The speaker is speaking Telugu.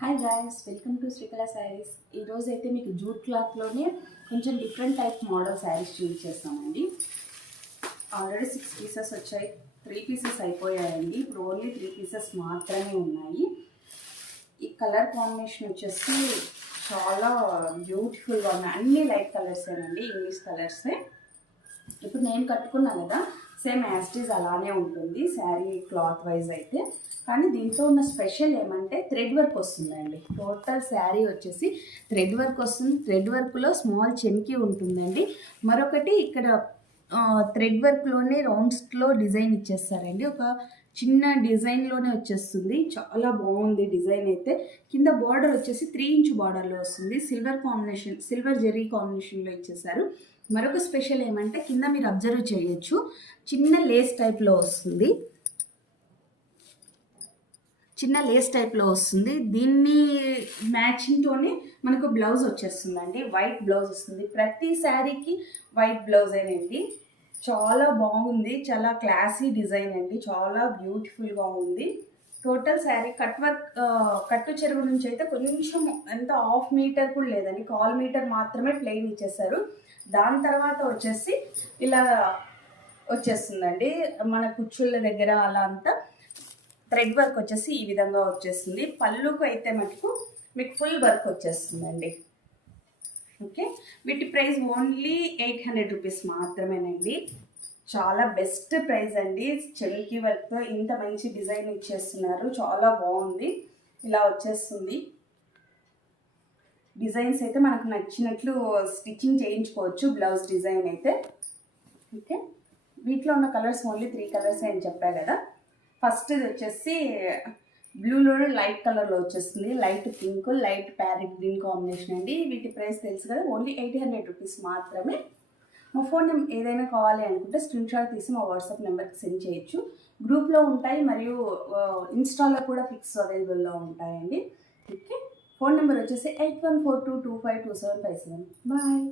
Hi guys, welcome to Srikala sarees. ఈరోజు అయితే మీకు జూట్ క్లాత్లోనే కొంచెం డిఫరెంట్ టైప్ మోడల్ శారీస్ చూపించేస్తామండి. ఆల్రెడీ 6 పీసెస్ వచ్చాయి, 3 పీసెస్ అయిపోయాయండి. ఇప్పుడు ఓన్లీ 3 పీసెస్ మాత్రమే ఉన్నాయి. ఈ కలర్ కాంబినేషన్ వచ్చేసి చాలా బ్యూటిఫుల్గా ఉన్నాయి. అన్ని లైట్ కలర్సేనండి, ఇంగ్లీష్ కలర్సే. ఇప్పుడు నేను కట్టుకున్నాను కదా, సేమ్ యాస్టీజ్ అలానే ఉంటుంది శారీ క్లాత్ వైజ్ అయితే. కానీ దీంట్లో ఉన్న స్పెషల్ ఏమంటే థ్రెడ్ వర్క్ వస్తుందండి. టోటల్ శారీ వచ్చేసి థ్రెడ్ వర్క్ వస్తుంది. థ్రెడ్ వర్క్లో స్మాల్ చెంకి ఉంటుందండి. మరొకటి ఇక్కడ థ్రెడ్ వర్క్లోనే రౌండ్స్లో డిజైన్ ఇచ్చేస్తారండి. ఒక చిన్న డిజైన్లోనే వచ్చేస్తుంది. చాలా బాగుంది డిజైన్ అయితే. కింద బార్డర్ వచ్చేసి 3 ఇంచ్ బార్డర్లో వస్తుంది. సిల్వర్ కాంబినేషన్, సిల్వర్ జెరీ కాంబినేషన్లో ఇచ్చేసారు. మరొక స్పెషల్ ఏమంటే కింద మీరు అబ్జర్వ్ చేయొచ్చు, చిన్న లేస్ టైప్లో వస్తుంది. చిన్న లేస్ టైప్లో వస్తుంది. దీన్ని మ్యాచింగ్తోనే మనకు బ్లౌజ్ వచ్చేస్తుందండి. వైట్ బ్లౌజ్ వస్తుంది. ప్రతి శారీకి వైట్ బ్లౌజేనండి. చాలా బాగుంది. చాలా క్లాసీ డిజైన్ అండి. చాలా బ్యూటిఫుల్గా ఉంది. టోటల్ శారీ కట్ వర్క్, కట్టు చెరువు నుంచి అయితే కొంచెం ఎంత 1/2 మీటర్ కూడా లేదండి, 1/4 మీటర్ మాత్రమే ప్లెయిన్ ఇచ్చేసారు. దాని తర్వాత వచ్చేసి ఇలా వచ్చేస్తుందండి. మన కుచ్చుళ్ళ దగ్గర అలా అంతా థ్రెడ్ వర్క్ వచ్చేసి ఈ విధంగా వచ్చేస్తుంది. పళ్ళుకు అయితే మటుకు మీకు ఫుల్ వర్క్ వచ్చేస్తుందండి. ఓకే, వీటి ప్రైస్ ఓన్లీ 800 రూపీస్ మాత్రమేనండి. చాలా బెస్ట్ ప్రైస్ అండి. చెల్కి వర్క్తో ఇంత మంచి డిజైన్ ఇచ్చేస్తున్నారు. చాలా బాగుంది. ఇలా వచ్చేస్తుంది. డిజైన్స్ అయితే మనకు నచ్చినట్లు స్టిచ్చింగ్ చేయించుకోవచ్చు, బ్లౌజ్ డిజైన్ అయితే. ఓకే, వీటిలో ఉన్న కలర్స్ ఓన్లీ 3 కలర్స్ అని చెప్పా కదా. ఫస్ట్ ఇది వచ్చేసి బ్లూలోనే లైట్ కలర్లో వచ్చేస్తుంది. Light pink, light parrot green combination అండి. వీటి ప్రైస్ తెలుసు కదా, ఓన్లీ 800 రూపీస్ మాత్రమే. మా ఫోన్ నెంబర్ ఏదైనా కావాలి అనుకుంటే స్క్రీన్ షాట్ తీసి మా వాట్సాప్ నెంబర్కి సెండ్ చేయొచ్చు. గ్రూప్లో ఉంటాయి, మరియు ఇన్స్టాలో కూడా పిక్స్ అవైలబుల్లో ఉంటాయండి. ఓకే, ఫోన్ నెంబర్ వచ్చేసి 8142252757. బాయ్.